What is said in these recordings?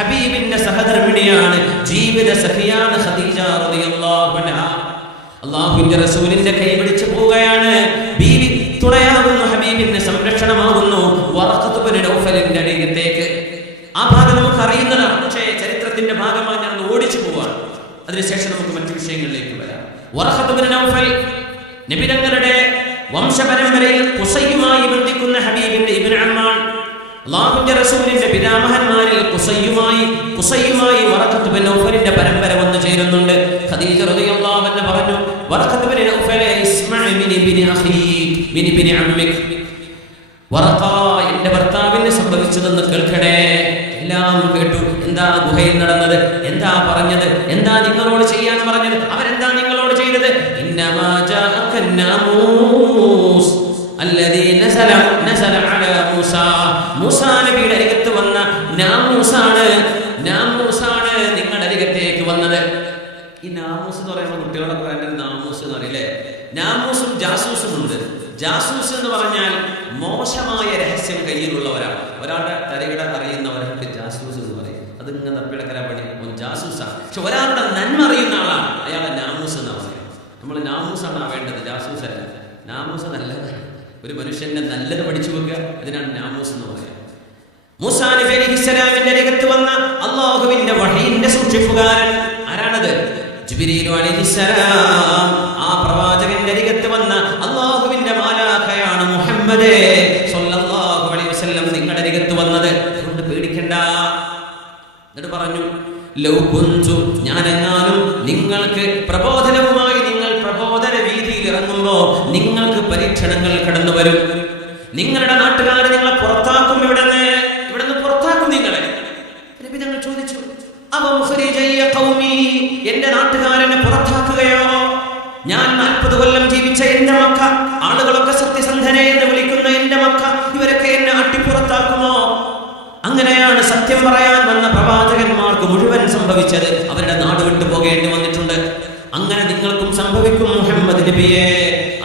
ഹബീബിന്റെ സഹധർമ്മിണിയാണ്, ജീവിത സഖിയാണ് ഖദീജ റളിയല്ലാഹു അൻഹാ. അല്ലാഹുവിന്റെ റസൂലിന്റെ കൈ പിടിച്ചു പോവുകയാണ്. ബീവി തുണയാകുന്നു, ഹബീബിന്റെ സംരക്ഷണമാകുന്നു. വറഖത്ത് ബിൻ നൗഫലിന്റെ അരികത്തേക്ക്. ആ ഭാഗം നമുക്ക് അറിയുന്നതാണ്, പക്ഷേ ചരിത്രത്തിന്റെ ഭാഗമായി ഞാൻ ഓടിച്ചു പോവാണ്. അതിനുശേഷം നമുക്ക് മറ്റു വിഷയങ്ങളിലേക്ക് വരാം. വറഖത്ത് ബിൻ നൗഫൽ നബി തങ്ങളുടെ വംശപരമ്പരയിൽ ഖുസൈയുമായി ബന്ധിക്കുന്ന ഹബീബിന്റെ ഇബ്നു അമ്മാൻ. അല്ലാഹുവിന്റെ റസൂലിന്റെ പിതാമഹന്മാരിൽ ഖുസൈയുമായി വറഖത്ത് ബിൻ നൗഫലിന്റെ പരമ്പര വന്നു ചേരുന്നുണ്ട്. ഖദീജ റളിയല്ലാഹു അൻഹ പറഞ്ഞു, വറഖത്ത് ബിൻ നൗഫൽ ഇസ്മഅ മിൻ ഇബ്നി അഖീക് മിൻ ഇബ്നി അമ്മിക്. വറഖ, എന്റെ ഭർത്താവിന് സംഭവിച്ചതെന്ന് കേൾക്കണേ. എല്ലാം കേട്ടു. എന്താ ഗുഹയിൽ നടന്നത്, എന്താ പറഞ്ഞത്, എന്താ നിങ്ങളോട് ചെയ്യാൻ പറഞ്ഞത്, അവരെന്താ നിങ്ങളോട് ചെയ്തത്? ഇന്നമാ ജാഅക നാമൂസ് അല്ലദീ നസല അലാ മൂസാ. മൂസാ നബിയുടെ അരികത്ത് വന്ന നാമൂസാണ് നിങ്ങളുടെ അരികത്തേക്ക് വന്നത്. ഈ നാമൂസ് എന്ന് പറയുമ്പോൾ കുട്ടികളൊക്കെ പറയുന്നത് നാമൂസ് എന്ന് പറയില്ലേ. നാമൂസും ജാസൂസും ഉണ്ട്. ജാസൂസ് എന്ന് പറഞ്ഞാൽ മോശമായ രഹസ്യം കയ്യിലുള്ള ഒരാളുടെ തലയുടെ അറിയുന്നവർക്ക് ജാസൂസ് എന്ന് പറയും. അതിങ്ങനെ തപ്പിടക്കലാ പണി, ജാസൂസാണ്. പക്ഷെ ഒരാളുടെ നന്മ അറിയുന്ന ആളാണ്, അയാളെ നാമൂസ് എന്നാ പറയുന്നത്. നമ്മൾ നാമൂസാണ് വേണ്ടത്, ജാസൂസ് അല്ല. നാമൂസ് നല്ലതാണ്. ഒരു മനുഷ്യന്റെ നല്ലത് പഠിച്ചു വെക്കുക, അതിനാണ് നാമൂസ് എന്ന് പറയുന്നത്. മൂസാ നബി അലൈഹിസ്സലാമിന്റെ അരികത്ത് വന്ന അല്ലാഹുവിന്റെ വഹയിന്റെ സൂക്ഷിപ്പുകാരൻ ആരാണത്? ജിബ്രീൽ അലൈഹിസ്സലാം. ആ പ്രവാചകന്റെ അരികത്ത് വന്ന അല്ലാഹുവിന്റെ മാലാഖയാണ് മുഹമ്മദ് സ്വല്ലല്ലാഹു അലൈഹി വസല്ലം നിങ്ങളുടെ അരികത്ത് വന്നത്. അതുകൊണ്ട് പേടിക്കണ്ട. എന്നിട്ട് പറഞ്ഞു, ലൗ കുന്തു, ഞാനെങ്ങാനും നിങ്ങൾക്ക് പ്രബോധനവുമായി നിങ്ങൾ പ്രബോധന വീതിയിൽ ഇറങ്ങുമ്പോ നിങ്ങൾക്ക് പരീക്ഷണങ്ങൾ കടന്നു വരും. നിങ്ങളുടെ നാട്ടുകാരെ നിങ്ങളെ പുറത്താക്കും, ഇവിടുന്ന് പുറത്താക്കും നിങ്ങളെ. നബി തങ്ങൾ ചോദിച്ചു, എന്റെ നാട്ടുകാരനെ പുറത്താക്കുകയോ? ഞാൻ 40 കൊല്ലം ജീവിച്ച എന്റെ മക്ക, ആളുകളൊക്കെ സത്യസന്ധനെ എന്ന് വിളിക്കുന്ന എന്റെ മക്ക, ഇവരൊക്കെ എന്നെ അട്ടിപ്പുറത്താക്കുമോ? അങ്ങനെയാണ് സത്യം പറയാൻ വന്ന പ്രവാചകന്മാർക്ക് മുഴുവൻ സംഭവിച്ചത്. അവരുടെ നാട് വിട്ടു പോകേണ്ടി വന്നിട്ടുണ്ട്. അങ്ങനെ നിങ്ങൾക്കും സംഭവിക്കും മുഹമ്മദ് നബിയെ.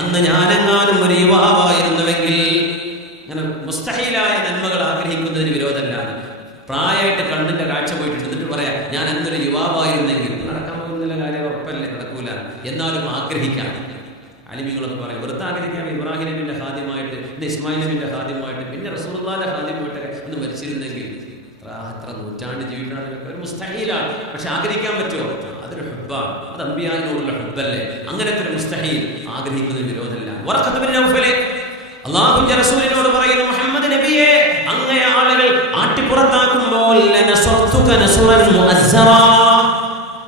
അന്ന് ഞാനെങ്ങാനും ഒരു യുവാവായിരുന്നുവെങ്കിൽ. അങ്ങനെ മുസ്തഹീലായ നന്മകൾ ആഗ്രഹിക്കുന്നതിന് വിരോധമല്ലാണ്. പ്രായമായിട്ട് കണ്ണിന്റെ കാഴ്ച പോയിട്ട് എന്നിട്ട് പറയാ, ഞാൻ അന്നൊരു യുവാവായിരുന്നെങ്കിൽ. നടക്കാൻ പോകുന്ന കാര്യം ഉറപ്പല്ലേ, നടക്കൂല. എന്നാലും ആഗ്രഹിക്കാം. അലിമികളൊക്കെ പറയും, വെറുതെ ആഗ്രഹിക്കാം. ഇബ്രാഹിം നബിന്റെ ഹാദ്യമായിട്ട്, പിന്നെ ഇസ്മായിൽ നബിന്റെ ഹാദ്യമായിട്ട്, പിന്നെ റസൂലുള്ളാഹിന്റെ ഹാദ്യമായിട്ടൊക്കെ ഒന്ന് മരിച്ചിരുന്നെങ്കിൽ അത്ര നൂറ്റാണ്ട് ജീവിക്കണമെന്നൊക്കെ ഒരു മുസ്തഹീലാണ്. പക്ഷെ ആഗ്രഹിക്കാൻ പറ്റുമോ? അതൊരു ഹുബ്ബാണ്. അത് അൻബിയായിനോടുള്ള ഹുബ്ബല്ലേ. അങ്ങനത്തെ ഒരു മുസ്തഹീൽ ആഗ്രഹിക്കുന്നതിന് വിരോധമില്ല. വറഖത്ത് ബിൻ നൗഫൽ അല്ലാഹുവിന്റെ റസൂലിനോട് പറയുന്നു, മുഹമ്മദ് നബിയെ, അങ്ങേ ആളുകൾ ആട്ടിപ്പുറത്താക്കുമ്പോൾ ലനസർതുക നസ്റൻ മുഅസ്സറാ,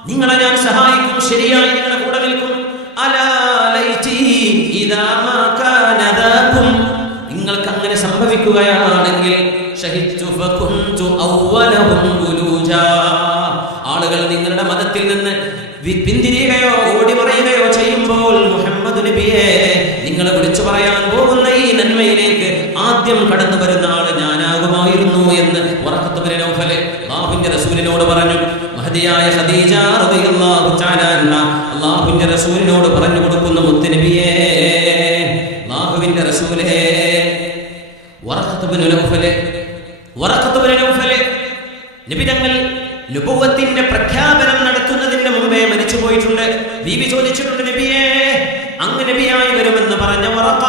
നിങ്ങളെ ഞാൻ സഹായിക്കും, ശരിയായി നിങ്ങളുടെ കൂടെ നിൽക്കും. അലാ ലൈതി ഇദാ മാ കാന ദാകും, നിങ്ങൾക്ക് അങ്ങനെ സംഭവിക്കുകയാണെങ്കിൽ ഷഹിദ്തു ഫകുന്തു അവ്വലഹും ഖുലൂജാ, ആളുകൾ നിങ്ങളുടെ മതത്തിൽ നിന്ന് പിന്തിരിയുകയോ ഓടി പറയുകയോ ചെയ്യുമ്പോൾ മുഹമ്മദ് നബിയെ, നിങ്ങൾ വിളിച്ചു പറയാൻ പോകുന്ന ഈ നന്മയിലേക്ക് ആദ്യം കടന്നു വരുന്ന ആള് ഞാനാകുമായിരുന്നു എന്ന് വറഖത്ത് ബിൻ നൗഫൽ അല്ലാഹുവിന്റെ റസൂലിനോട് പറഞ്ഞു. മഹദിയായ ഖദീജ റളിയല്ലാഹു തആല അൻഹ അല്ലാഹുവിന്റെ റസൂലിനോട് പറഞ്ഞു കൊടുക്കുന്ന മുത്ത് നബിയെ, അല്ലാഹുവിന്റെ റസൂലേ, വറഖത്ത് ബിൻ നൗഫൽ നബി തങ്ങൾ നുബുവത്തിന്റെ പ്രഖ്യാപനം നടത്തുന്നതിന് മുമ്പേ മരിച്ചു പോയിട്ടുണ്ട്. ബീബി ചോദിച്ചിട്ടുണ്ട്, നബിയേ, അങ്ങ് നബിയായി വരുമെന്ന് പറഞ്ഞ വറഖ,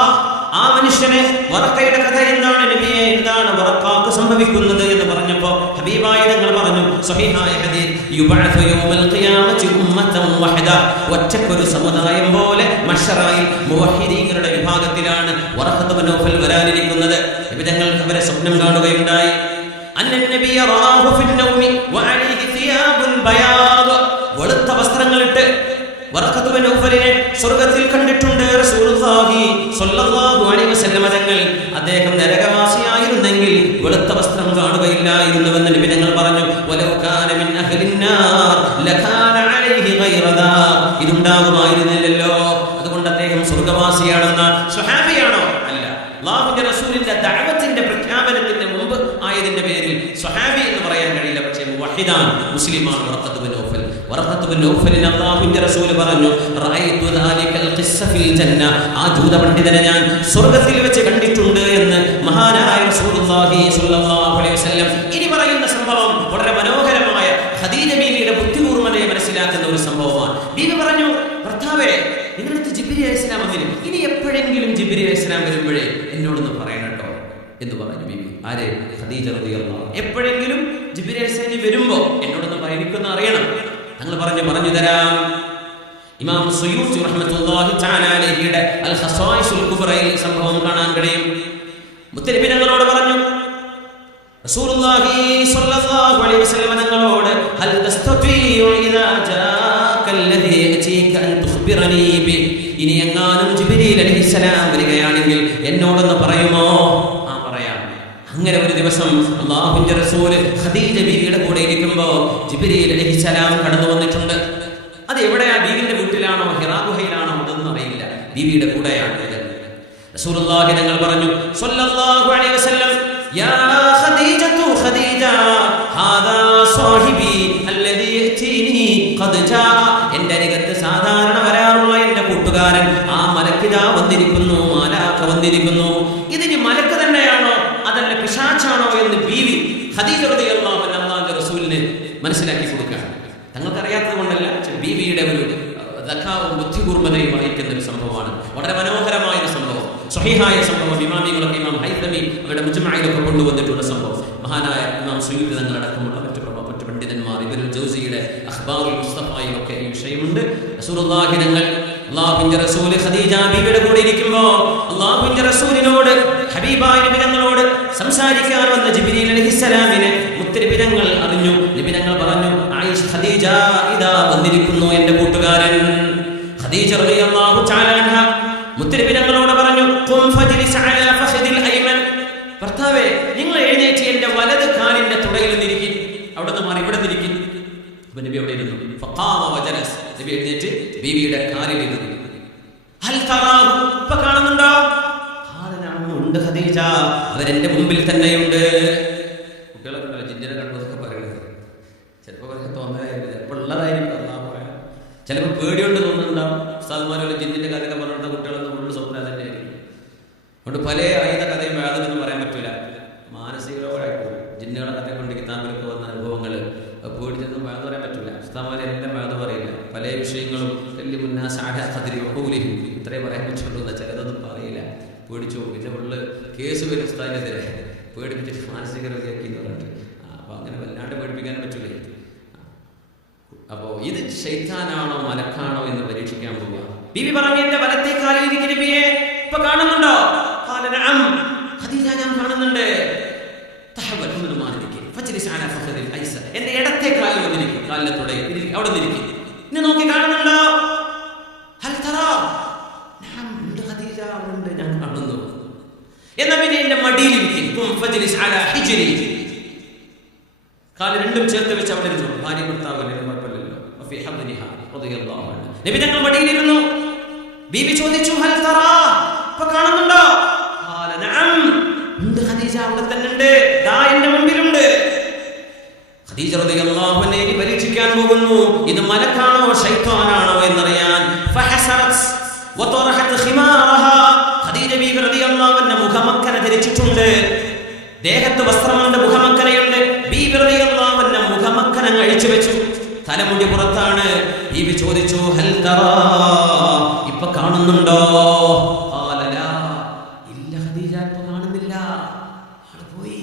ആ മനുഷ്യനെ, വറഖയുടെ കഥ എന്താണ് നബിയെ, എന്താണ് വറഖക്ക് സംഭവിക്കുന്നത് എന്ന് പറഞ്ഞപ്പോൾ ഹബീബായ തങ്ങൾ പറഞ്ഞു, സ്വഹീഹായ ഹദീസ്, യുബഅസു യൗമൽ ഖിയാമത്തി ഉമ്മത്തൻ വഹദ, ഒറ്റക്കൊരു സമുദായം പോലെ മഹ്ശറയിൽ മുവഹിദീങ്ങളുടെ വിഭാഗത്തിലാണ് വറഖത്ത് ബിൻ നൗഫൽ വരാനിരിക്കുന്നത്. നബി തങ്ങൾ അവരെ സ്വപ്നം കാണുകയുണ്ടായി. അന്നനബിയ റആഹു ഫിൻ നൗമി വഅലൈഹി സിയാബുൻ ബയാദ്, വെളുത്ത വസ്ത്രങ്ങളിട്ട് വറഖത്ത് ബിൻ നൗഫലിനെ സ്വർഗ്ഗത്തിൽ കണ്ടിട്ടുണ്ട് റസൂലുള്ളാഹി സ്വല്ലല്ലാഹു അലൈഹി വസല്ലം തങ്ങൾ. അദ്ദേഹം നരകവാസിയായിരുന്നെങ്കിൽ വെളുത്ത വസ്ത്രം കാണുകയില്ലായിരുന്നുവെന്ന് നബി തങ്ങൾ പറഞ്ഞു. വലൗ കാന മിൻ അഹ്ലിൻ നാർ ലകാന അലൈഹി ഗൈറ ദാ, ഇതുണ്ടാകുമായിരുന്നില്ലല്ലോ. അതുകൊണ്ട് അദ്ദേഹം സ്വർഗ്ഗവാസിയാണെന്ന സ്വഹാബിയാണോ? അല്ല. അല്ലാഹുവിന്റെ റസൂലിന്റെ ദഅവത്തിന്റെ പ്രഖ്യാപനത്തിന് മുമ്പ് ആയതിന്റെ പേരിൽ സ്വഹാബി എന്ന് പറയാൻ കഴിയില്ല. പക്ഷേ മുവഹിദാൻ, മുസ്ലിമാണ് വറഖത്ത് ബിൻ നൗഫൽ. വറഖത്ത് ബിൻ നൗഫലിനെ അല്ലാഹുവിന്റെ റസൂൽ പറഞ്ഞു, റഅയ്തു ദാലികൽ ഖിസ്സ ഫിൽ ജന്ന, ആ ജൂത പണ്ഡിതനെ ഞാൻ സ്വർഗ്ഗത്തിൽ വെച്ച് കണ്ടിട്ടുണ്ട് എന്ന് മഹാനായ റസൂലുള്ളാഹി സ്വല്ലല്ലാഹു അലൈഹി വസല്ലം. ഇനി പറയുന്ന സംഭവം വളരെ മനോഹര മനസ്സിലാക്കുന്ന ഒരു സംഭവമാണ്. ബീവി പറഞ്ഞു, ഭർത്താവേ, നിങ്ങളടുത്ത് ജിബ്രീൽ അലൈഹിസ്സലാം വന്നില്ല, ഇനി എപ്പോഴെങ്കിലും ജിബ്രീൽ അലൈഹിസ്സലാം വരുമ്പോഴേ എന്നോടൊന്ന് പറയണം കേട്ടോ എന്ന് പറഞ്ഞു ബീവി. ആരെ? ഖദീജ റളിയല്ലാഹു അൻഹ. എപ്പോഴെങ്കിലും ജിബ്രീൽ അലൈഹിസ്സലാം വരുമ്പോ എന്നോടൊന്ന് എനിക്കൊന്ന് അറിയണം. തങ്ങൾ പറഞ്ഞു തരാം. ഇമാം സുയൂത്തി റഹ്മത്തുള്ളാഹി തആല അലൈഹിയുടെ അൽ ഖസായിസുൽ കുബ്രയിൽ സംഭവം കാണാൻ കഴിയും. മുത്തനബി തങ്ങളോട് പറഞ്ഞു, റസൂലുള്ളാഹി സ്വല്ലല്ലാഹു അലൈഹി വസല്ലം തങ്ങളോട്, ഹൽ തസ്തതിഉ ഇദാ ജാഅകല്ലദീ യഅതീക അൻ തുഖ്ബിറനീ ബി, ഇനി എങ്ങാനും ജിബ്രീൽ അലൈഹിസ്സലാം വരികയാണെങ്കിൽ എന്നോടൊന്ന് പറയുമോ? ആ, പറയാം. അങ്ങനെ ഒരു ദിവസം അല്ലാഹുവിന്റെ റസൂൽ ഖദീജ ബീവിയുടെ കൂടെ ഇരിക്കുമ്പോൾ ജിബ്രീൽ അലൈഹിസ്സലാം കടന്നു വന്നിട്ടുണ്ട്. അത് എവിടെയാ? ബീവിന്റെ വീട്ടിലാണോ ഹിറാ ഗുഹയിലാണോ അതൊന്നും അറിയില്ല. ബീവിയുടെ കൂടെയാണ്. റസൂലുള്ളാഹി തങ്ങൾ പറഞ്ഞു സ്വല്ലല്ലാഹു അലൈഹി വസല്ലം, യാ ഖദീജതു ഖദീജ, ഹാദാ സാഹിബി അല്ലദീ യഅതീനി ഖദ് ജാഅ, എൻ്റെ അരികത്ത് സാധാരണ വരാറുള്ള എൻ്റെ കൂട്ടുകാരൻ, ആ മലക്കിദാ വന്നിരിക്കുന്നു, മാലാഖ വന്നിരിക്കുന്നു. ഇതിനി മലക്ക് തന്നെയാണോ അതല്ല പിശാചാണോ എന്ന് ബീവി ഖദീജ റളിയല്ലാഹു അൻഹ അല്ലാഹുവിന്റെ റസൂലിനെ മനസ്സിലാക്കി കൊടുക്കുക. തങ്ങൾക്കറിയാത്തത് കൊണ്ടല്ല, ബീവിയുടെ ഒരു ദക്കാവും ബുദ്ധികൂർമ്മതയും അറിയിക്കുന്ന ഒരു സംഭവമാണ്. വളരെ മനോഹരമായ ഒരു സംഭവം, സ്വഹീഹായ സംഭവം. ഇമാമികളൊക്കെ ഇമാം ഹൈതമി അവരുടെ മുജ്മഅയിലൊക്കെ കൊണ്ടുവന്നിട്ടുള്ള സംഭവം. മഹാനായ ഇമാം സുയൂത്തി തങ്ങളടക്കമുള്ള മറ്റു പണ്ഡിതന്മാർ ഇബ്നുൽ ജൗസിയുടെ അഖ്ബാറുൽ മുസ്തഫയിലൊക്കെ ഈ വിഷയമുണ്ട്. റസൂലുള്ളാഹി തങ്ങൾ അല്ലാഹുവിന്റെ റസൂൽ ഖദീജ ബീവിയുടെ കൂടെ ഇരിക്കുമ്പോൾ അല്ലാഹുവിന്റെ റസൂലിനോട്, ഹബീബായ നബി തങ്ങളോട് സംസാരിക്കാൻ വന്ന ജിബ്രീൽ അലൈഹിസ്സലാമിനെ മുത്തനബി തങ്ങൾ അറിഞ്ഞു. നബി തങ്ങൾ പറഞ്ഞു, ആയിഷ, ഖദീജ ഇദാ വന്നിരിക്കുന്നു എൻ്റെ കൂട്ടുകാരൻ. ഖദീജ റളിയല്ലാഹു തആല അൻഹ മുത്തനബി തങ്ങളോട് പറഞ്ഞു, ഖും ഫജ്ലിസ് അലാ ഫഖദിൽ അയ്മൻ, ഭർത്താവേ, നിങ്ങൾ എഴുന്നേറ്റ് എൻ്റെ വലത് കാലിന്റെ തുടയിൽ നിന്നിരിക്കും, അവിടെ നിന്ന് മാറി ഇവിടെ നിന്നിരിക്കും. അപ്പോൾ നബി അവിടെ ഇരുന്നു. ഫഖാമ വജലസ്, നബി എഴുന്നേറ്റ് ബീവിയുടെ കാലിൽ ഇരുന്നു. ഹൽ തറാഹു, ഇപ്പോ കാണുന്നുണ്ടോ? ഉണ്ട് ഖദീജ, അവരെന്റെ മുമ്പിൽ തന്നെയുണ്ട്. കുട്ടികളൊക്കെ ഉണ്ടല്ലോ ജിന്നിനെ കണ്ടതൊക്കെ പറയുന്നത്, ചിലപ്പോൾ അവർക്ക് തോന്നലായിരിക്കും, ചിലപ്പോൾ ഉള്ളതായിരിക്കും, ചിലപ്പോൾ പേടിയുണ്ട് തോന്നുന്നുണ്ടാവും. ഉസ്താദുമാരോ ജിന്നിന്റെ കഥയൊക്കെ പറഞ്ഞിട്ട് കുട്ടികളൊന്നും ഉള്ള സ്വപ്നം തന്നെയായിരിക്കും. അതുകൊണ്ട് പല അറിയുന്ന കഥയും വേദനൊന്നും പറയാൻ പറ്റൂല, മാനസികരോഗമായിട്ട് ജിന്നുകളെ കഥ കൊണ്ട് കിതാബിലൊക്കെ വന്ന അനുഭവങ്ങൾ പേടിച്ചൊന്നും വേദന പറയാൻ പറ്റൂല. ഉസ്താദുമാരെ എല്ലാം വേദന പറയില്ല, പല വിഷയങ്ങളും വലിയ ഇത്രയും പറയാൻ പറ്റുള്ളൂ, ചിലതൊന്നും പറയില്ല, പേടിച്ചു പോകും. പിന്നെ ഉള്ളു കേസ് വരും ഉസ്താദിനെതിരെ, പേടിപ്പിച്ചിട്ട് മാനസിക രോഗിയാക്കി എന്ന് പറഞ്ഞിട്ട്. അപ്പോൾ അങ്ങനെ വല്ലാണ്ട് പേടിപ്പിക്കാനും പറ്റൂലേ. അപ്പോൾ ഇത് ശൈത്താനാണോ മലക്കാണോ എന്ന് പരീക്ഷിക്കാൻ പോവുക. ബീവി പറഞ്ഞു, എന്റെ വലത്തെ കാലിൽ ഇരിക്കുന്ന നബിയെ ഇപ്പൊ കാണുന്നുണ്ടോ? ഖദീജ, ഞാൻ കാണുന്നുണ്ട്. എന്റെ ഇടത്തെ കാലിൽ വന്നിരിക്കും, കാലിലെ തുടയിൽ അവിടെ നിന്നിരിക്കും, ഇനി നോക്കി കാണുന്നുണ്ടോ? ഞാൻ കാണുന്നു. എന്നാ പിന്നെ എന്റെ മടിയിലിരിക്കും, കാല് രണ്ടും ചേർത്ത് വെച്ച് അവിടെ ഇരുന്നു. ഭാര്യ ഭർത്താവല്ലേ, കുഴപ്പമില്ലല്ലോ. നബി തങ്ങൾ മടിയിലിരുന്നു. ബീബി ചോദിച്ചു, ഹൽ തറാ, ഇപ്പൊ കാണുന്നുണ്ടോ? ഉണ്ട് ഖദീജ, അവിടെ തന്നെ ഉണ്ട്, ദാ എന്റെ മുമ്പിലുണ്ട്. ഖദീജ റളിയല്ലാഹു അൻഹ പരീക്ഷിക്കാൻ പോകുന്നു, ഇത് മലക്കാണോ ശൈത്താനാണോ എന്നറിയാൻ. ഫഹസറത് വതറഹത് ഖിമാറഹ, ഖദീജ ബീബി റളിയല്ലാഹു അൻഹ മുഖമക്കന ധരിച്ചിട്ടുണ്ട്, ദേഹത്ത് വസ്ത്രമുണ്ട്, മുഖമക്കനയുണ്ട്. ബീബി റളിയല്ലാഹു അൻഹ മുഖമക്കന അഴിച്ചു വെച്ചു, തലമുടി പുറത്താണ്. ബീബി ചോദിച്ചു, ഹൽ തറാ, ഇപ്പൊ കാണുന്നുണ്ടോ? ഇല്ല ഖദീജ, ഇപ്പൊ കാണുന്നില്ല, ആള് പോയി,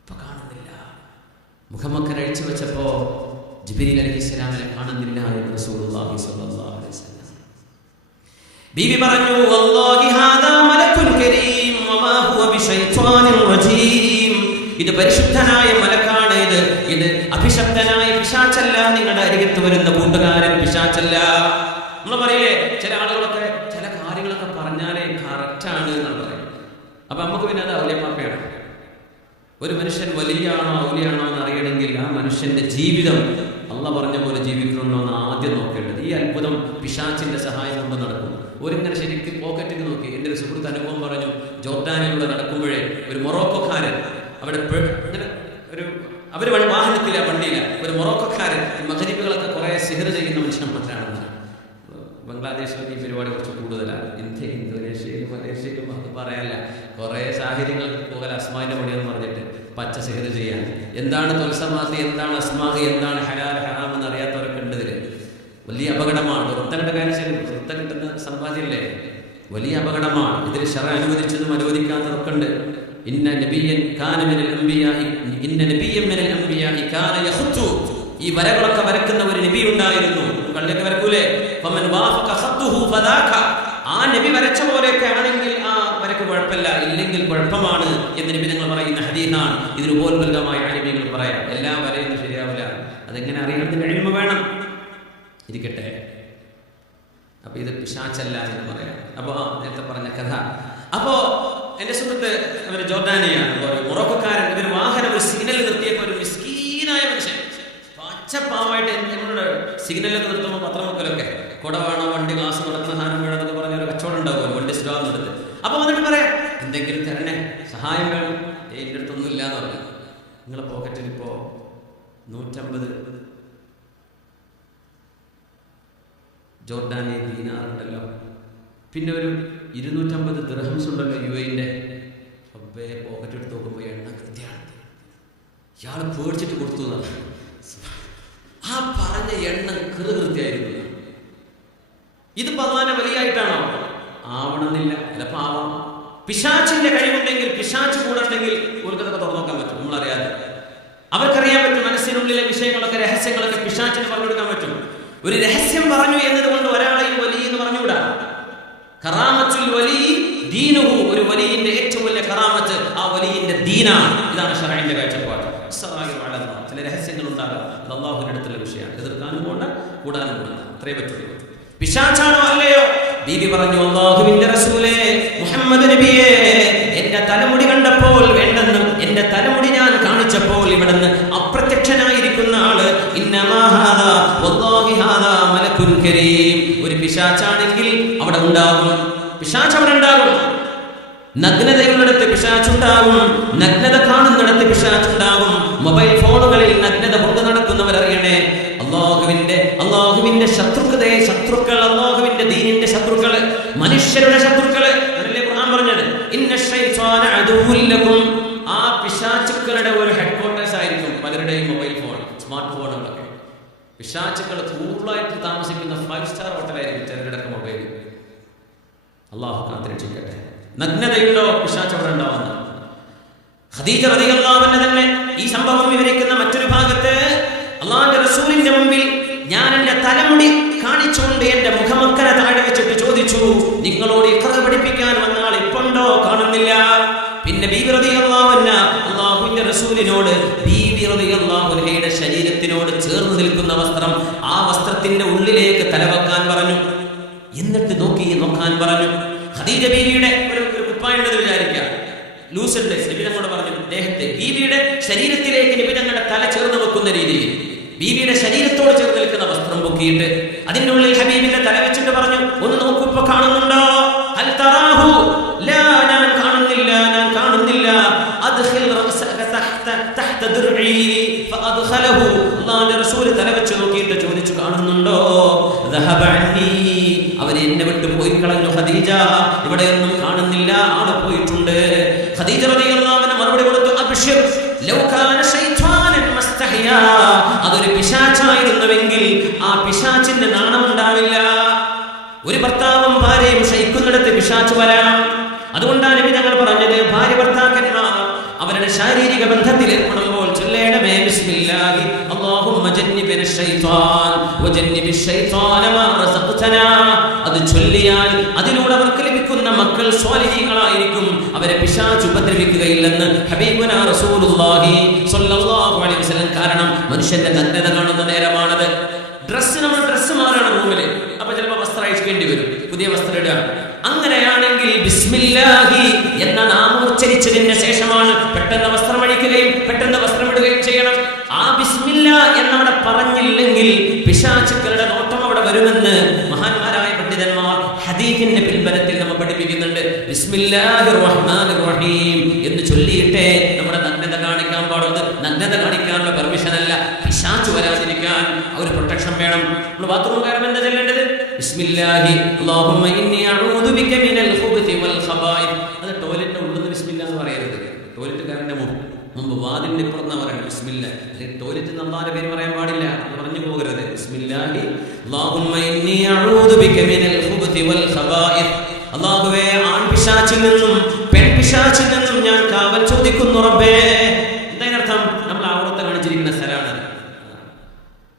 ഇപ്പൊ കാണുന്നില്ല. മുഖമക്കന അഴിച്ചു വെച്ചപ്പോ ജിബ്രീൽ അലൈഹിസ്സലാമിനെ കാണുന്നില്ല എന്ന് റസൂലുള്ളാഹി സ്വല്ലല്ലാഹു അലൈഹി വസല്ലം. ബീവി പറഞ്ഞു, വല്ലാഹി ഹാദാ മലക്കുൻ കരീം വമാ ഹുവ ബിശൈത്വാനിർ റജീം, ഇത് പരിശുദ്ധനായ മലക്കാണ്, ഇത് അഭിശപ്തനായ പിശാചല്ല, നിങ്ങളുടെ അരികത്ത് വരുന്ന കൂട്ടുകാരൻ പിശാചല്ല. നമ്മൾ പറയില്ലേ, ചില ആളുകളൊക്കെ ചില കാര്യങ്ങളൊക്കെ പറഞ്ഞാലേ കറക്റ്റാണ് എന്നാണ് പറയുന്നത്. അപ്പൊ നമുക്ക് പിന്നെ അത് ഔലിയപ്പാപ്പയാണ്. ഒരു മനുഷ്യൻ വലിയാണോ ഔലിയാണോ എന്ന് അറിയണമെങ്കിൽ ആ മനുഷ്യന്റെ ജീവിതം അള്ളാഹ് പറഞ്ഞ പോലെ ജീവിക്കണമെന്നോ എന്ന് ആദ്യം നോക്കേണ്ടത്. ഈ അത്ഭുതം പിശാചിന്റെ സഹായം കൊണ്ട് നടക്കും. ഒരിങ്ങനെ ശരിക്കും പോക്കറ്റിൽ നോക്കി. എൻ്റെ ഒരു സുഹൃത്ത് അനുഭവം പറഞ്ഞു, ജോർഡാനിലൂടെ നടക്കുമ്പോഴേ ഒരു മൊറോക്കോക്കാരൻ അവിടെ ഇങ്ങനെ അവർ വാഹനത്തില്ല, വണ്ടിയില്ല, ഒരു മൊറോക്കോക്കാരൻ, മഗ്‌രിബുകളൊക്കെ കുറെ സിഹർ ചെയ്യുന്ന മനുഷ്യന്മാരാണെന്ന്. ബംഗ്ലാദേശിലൊക്കെ ഈ പരിപാടി കുറച്ച് കൂടുതലാണ്. ഇന്തോനേഷ്യയിലും മലേഷ്യയിലും അത് പറയാനല്ല, കുറേ സാഹചര്യങ്ങൾക്ക് പോകല അസ്മാന്റെ പണിയെന്ന് പറഞ്ഞിട്ട് പച്ച സിഹർ ചെയ്യാൻ. എന്താണ് തുൽസമാസി, എന്താണ് അസ്മാഹി, എന്താണ് ഹലാൽ ഹറാം എന്ന് അറിയാത്തവരൊക്കെ ഉണ്ട്. ഇതിൽ വലിയ അപകടമാണ്. വൃത്തം കിട്ടുന്ന കാര്യം ശരി, വൃത്തം കിട്ടുന്ന സമ്പാദ്യമല്ലേ, വലിയ അപകടമാണ്. ഇതിൽ ശറ അനുവദിച്ചതും അനുവദിക്കാത്തതൊക്കെ ഉണ്ട്. ഇന്ന നബിയ്യൻ കാന മിനൽ അംബിയാഇ ഇന്ന നബിയ്യൻ മിനൽ അംബിയാഇ കാന യഖുത്തു. ഈ വരകളൊക്കെ വരക്കുന്ന ഒരു നബി ഉണ്ടായിരുന്നു. കള്ളിയൊക്കെ വരക്കൂലേ, ഫമൻ വാഫഖ ഖത്തുഹു ഫദാക. ആ നബി വരച്ച പോലെയൊക്കെ ആണെങ്കിൽ ആ വരക്ക് കുഴപ്പമില്ല, ഇല്ലെങ്കിൽ കുഴപ്പമാണ് എന്ന് നബി ഞങ്ങൾ പറയുന്ന ഹദീസാണ്. ഇതിന് ഉപോത്ബലകമായ അലിമികൾ പറയാം. എല്ലാം വരയൊന്നും ശരിയാവില്ല. അതെങ്ങനെ അറിയണമെന്ന് കഴിയുമ്പോ വേണം. ഇരിക്കട്ടെ. അപ്പൊ ഇത് പിശാചല്ല എന്ന് പറയാം. അപ്പൊ നേരത്തെ പറഞ്ഞ കഥ. അപ്പോ എന്റെ സുഹൃത്ത് അവര് ജോർഡാനിയാണ്, മൊറോക്കോക്കാരൻ. ഇവർ വാഹനം ഒരു സിഗ്നലിൽ നിർത്തിയപ്പോ ഒരു മിസ്കീനായ മനുഷ്യൻ പച്ചപ്പാവായിട്ട് ഞങ്ങളുടെ സിഗ്നലൊക്കെ നിർത്തുമ്പോൾ പത്രമൊക്കലൊക്കെ കുട വേണോ, വണ്ടി ഗ്ലാസ് നടക്കുന്ന സാധനം വേണമെന്നൊക്കെ പറഞ്ഞ ഒരു കച്ചവടം ഉണ്ടാവുമല്ലോ, വണ്ടി സ്റ്റാൾ എടുത്ത്. അപ്പൊ വന്നിട്ട് പറയാം, എന്തെങ്കിലും തരണേ, സഹായം വേണം. എൻ്റെ അടുത്തൊന്നും ഇല്ല എന്ന് പറഞ്ഞു. നിങ്ങളെ പോക്കറ്റിൽ ഇപ്പോ 150 ജോർഡാനി ദീനാറുണ്ടല്ലോ, പിന്നെ ഒരു 250 ദിർഹംസ് ഉണ്ടല്ലോ UAE-ന്റെ. അബ്ബേ പോക്കറ്റ് എടുത്ത് നോക്കുമ്പോൾ എണ്ണ കൃത്യമാണ്. ഇയാൾ പേടിച്ചിട്ട് കൊടുത്തു. ആ പറഞ്ഞ എണ്ണ കൃത്യമായിരുന്നു. ഇത് പ്രധാന വലിയായിട്ടാണോ? ആവണമെന്നില്ല, ചിലപ്പോൾ ആവാം. പിശാചിന്റെ കഴിവുണ്ടെങ്കിൽ, പിശാച്ച് കൂടെ ഉണ്ടെങ്കിൽ ഓർക്കതൊക്കെ തുറന്നു നോക്കാൻ പറ്റും. നമ്മളറിയാതെ അവർക്കറിയാൻ പറ്റും. മനസ്സിനുള്ളിലെ വിഷയങ്ങളൊക്കെ, രഹസ്യങ്ങളൊക്കെ പിശാച്ചിന് പറഞ്ഞു കൊടുക്കാൻ പറ്റും. ഒരു രഹസ്യം പറഞ്ഞു എന്നതുകൊണ്ട് ഒരാളെയും വലി എന്ന് പറഞ്ഞുകൂടാ. കറാമത്തുൽ വലി ദീനുഹു. ഒരു വലിയിന്റെ ഏറ്റവും വലിയ കറാമത്ത് ആ വലിയിന്റെ ദീനാണ്. ഇതാണ് ശറഈന്റെ കാഴ്ചപ്പാട്. ചില രഹസ്യങ്ങൾ ഉണ്ടാകാം, അത് അല്ലാഹുവിന്റെ അടുത്തുള്ള വിഷയമാണ്. എതിർക്കാനും പോണ്ട, കൂടാനും പോണ്ട, അത്രേ പറ്റുള്ളൂ. പിശാചാണോ അല്ലയോ? ബീവി പറഞ്ഞു, അല്ലാഹുവിന്റെ റസൂലേ, മുഹമ്മദ് നബിയേ, എന്റെ തലമുടി കണ്ടപ്പോൾ വേണ്ടെന്നും എന്റെ തലമുടി ഞാൻ കാണിച്ചപ്പോൾ ഇവിടുന്ന് അപ്രത്യക്ഷനായിരിക്കുന്ന ആള് ഇന്നമാ ഹാദാ വല്ലാഹി ഹാദാ മലക്കുൻ കരീം. ഒരു പിശാചാണെങ്കിൽ അവിടെ ഉണ്ടാകും, പിശാച് അവിടെ ഉണ്ടാകും. നഗ്നതയുള്ളിടത്ത് പിശാചുണ്ടാകും, നഗ്നത കാണുന്നിടത്ത് പിശാചുണ്ടാകും. മൊബൈൽ ഫോണുകളിൽ നഗ്നത കൊണ്ട് നടക്കുന്നവരറിയണേ, അള്ളാഹുവിന്റെ ശത്രുക്കൾ, അള്ളാഹുവിന്റെ ദീനിന്റെ ശത്രുക്കള്, മനുഷ്യരുടെ ശത്രുക്കള്. അതല്ലേ ഖുർആൻ പറഞ്ഞത്, ഇന്ന ശൈത്വാന അദുവ്വുൻ ലക്കും. ആ പിശാചുക്കളുടെ ഒരു ഹെഡ്ക്വാർട്ടേഴ്സ് ആയിരിക്കും പലരുടെയും മൊബൈൽ ഫോൺ, സ്മാർട്ട് ഫോണുകളൊക്കെ. പിശാചുക്കൾ കൂടുതലായിട്ട് താമസിക്കുന്ന 5 സ്റ്റാർ ഹോട്ടലായിരിക്കും ചിലരുടെ മൊബൈൽ. അള്ളാഹു കാത്തിരക്ഷിക്കട്ടെ. നഗ്നതയുണ്ടോ? പിശാച് അവിടെ ഉണ്ടാവുന്നത്. ഖദീജ റളിയല്ലാഹു അൻഹ തന്നെ ഈ സംഭവം വിവരിക്കുന്ന മറ്റൊരു ഭാഗത്ത്, അള്ളാഹുവിന്റെ റസൂലിന്റെ മുമ്പിൽ ഞാൻ എന്റെ തലമുടി കാണിച്ചുകൊണ്ട് എന്റെ മുഖമക്കര താഴെ വെച്ചിട്ട് ചോദിച്ചു, നിങ്ങളോട് ഇഖ്റ പഠിപ്പിക്കാൻ വന്ന ആൾ ഇപ്പോണ്ടോ? കാണുന്നില്ല. പിന്നെ ബീവി റളിയല്ലാഹു അൻഹ അള്ളാഹുവിന്റെ റസൂലിനോട് ബീവി റളിയല്ലാഹു അൻഹയുടെ ശരീരത്തിനോട് ചേർന്ന് നിൽക്കുന്ന വസ്ത്രം, ആ വസ്ത്രത്തിന്റെ ഉള്ളിലേക്ക് തലവെക്കാൻ പറഞ്ഞു. എന്നിട്ട് നോക്കാൻ പറഞ്ഞു. ഖദീജ ബീവിയുടെ ഒരു കുപ്പായുണ്ടെന്ന് വിചാരിക്കുക, ലൂസുണ്ട്. നബി തങ്ങളോട് പറഞ്ഞു, ദേഹത്തെ ബീവിയുടെ ശരീരത്തിലേക്ക് നബി തങ്ങളുടെ തല ചേർന്ന് വെക്കുന്ന രീതിയിൽ ബീവിയുടെ ശരീരത്തോട് ചേർന്ന് നിൽക്കുന്ന വസ്ത്രം പൊക്കിയിട്ട് അതിന്റെ ഉള്ളിൽ ഹബീബിന്റെ തല വെച്ചിട്ട് പറഞ്ഞു, ഒന്ന് നോക്കൂ, ഇപ്പൊ കാണുന്നുണ്ടോ? ഹൽ തറാഹു? ലാ, ഞാൻ കാണുന്നില്ല. അദ്ഖിൽ റഅസക തഹ്ത ദിർഇ ഫഅദ്ഖലഹു. അല്ലാഹുവിന്റെ റസൂൽ തല വെച്ച് നോക്കിയിട്ട് ചോദിച്ചു, കാണുന്നുണ്ടോ? ദഹബ അന്നി, അവൻ എന്നെ വിട്ടു പോയി കളഞ്ഞു ഖദീജ, ഇവിടെയൊന്നും കാണുന്നില്ല, ആള് പോയിട്ടുണ്ട്. ഖദീജ റളിയല്ലാഹു അൻഹ മറുപടി കൊടുത്തു, അബ്ശിർ ലൗ കാന ശൈത്വാനൻ മസ്തഹിയാ. അതൊരു പിശാചായിരുന്നുവെങ്കിൽ ആ പിശാചിന്റെ നാണം ഉണ്ടാവില്ല. ഒരു ഭർത്താവും ഭാര്യയും ശയിക്കുന്നിടത്ത് പിശാച് വരാം. അതുകൊണ്ടാണ് നബി തങ്ങൾ പറഞ്ഞത്, ഭാര്യ ഭർത്താക്കന്മാർ അവരുടെ ശാരീരിക ബന്ധത്തിൽ ഏർപ്പെടുമ്പോൾ ചൊല്ലേണമേ ബിസ്മില്ലാഹി അല്ലാഹുമ്മ ജന്നിബിന ശൈത്വാൻ വജന്നിബിശ് ശൈത്വാന മാ റസഖ്തനാ. അത് ചൊല്ലിയാൽ അതിലൂടെ അവർക്ക് ലഭിക്കുന്ന മക്കൾ സ്വാലിഹീങ്ങളായിരിക്കും, അവരെ പിശാച് ഉപദ്രവിക്കുകയില്ലെന്ന് ഹബീബുനാ റസൂലുള്ളാഹി സ്വല്ലല്ലാഹു അലൈഹി വസല്ലം. കാരണം മനുഷ്യന്റെ നഗ്നത കാണുന്ന നേരമാണത്. നമ്മൾ ഡ്രസ്സ് മാറണം റൂമില്, അപ്പൊ ചിലപ്പോൾ വസ്ത്രം അഴിക്കേണ്ടി വരും, പുതിയ വസ്ത്രം ഇടുക. അങ്ങനെയാണെങ്കിൽ ബിസ്മില്ലാഹി എന്ന നാമം ഉച്ചരിച്ചതിന് ശേഷമാണ് പെട്ടെന്ന് വസ്ത്രം അഴിക്കുകയും പെട്ടെന്ന് വസ്ത്രം ഇടുകയും ചെയ്യണം. ആ ബിസ്മില്ലാ എന്നവിടെ പറഞ്ഞില്ലെങ്കിൽ പിശാചുക്കളുടെ നോട്ടം അവിടെ വരുമെന്ന് മഹാന്മാരായ പണ്ഡിതന്മാർ ഹദീസിന്റെ പിൻബലത്തിൽ നമ്മൾ പഠിപ്പിക്കുന്നുണ്ട്. ബിസ്മില്ലാഹിർ റഹ്മാനിർ റഹീം എന്ന് ചൊല്ലിയിട്ടേ നമ്മുടെ നഗ്നത കാണിക്കാൻ പാടുള്ളത്. നഗ്നത കാണിക്കാനുള്ള പെർമിഷൻ അല്ല, പിശാച് വരാതിരിക്കാൻ ഒരു പ്രൊട്ടക്ഷൻ വേണം. നമ്മൾ ബാത്റൂം കയറുമ്പോൾ എന്താ ചൊല്ലേണ്ടത്? ബിസ്മില്ലാഹി അല്ലാഹുമ്മ ഇന്നി അഊദു ബിക മിനൽ ഖുബതി വൽ ഖബായിദ്. അത് ടോയ്ലറ്റിന്റെ ഉള്ളിൽ നിന്ന് ബിസ്മില്ലാ എന്ന് പറയരുത്, ടോയ്ലറ്റ് കാരന്റെ മുഖം മുമ്പ് വാതിലിന്റെ ഇപ്പുറത്ത് പറയണം ബിസ്മില്ലാ. ടോയ്ലറ്റിൽ അല്ലാഹുവിന്റെ പേര് പറയാൻ പാടില്ല, പറഞ്ഞു പോകരുത്. ബിസ്മില്ലാഹി അല്ലാഹുമ്മ ഇന്നി അഊദു ബിക മിനൽ ഖുബതി വൽ ഖബായിസ്. അല്ലാഹുവേ, ആൺപിശാചിൽ നിന്നും പെൺപിശാചിൽ നിന്നും ഞാൻ കാവൽ ചോദിക്കുന്നു റബ്ബേ. എന്തായർത്ഥം? നമ്മൾ ഔറത്ത് കാണിച്ചിരിക്കുന്ന സ്ഥലമാണ്.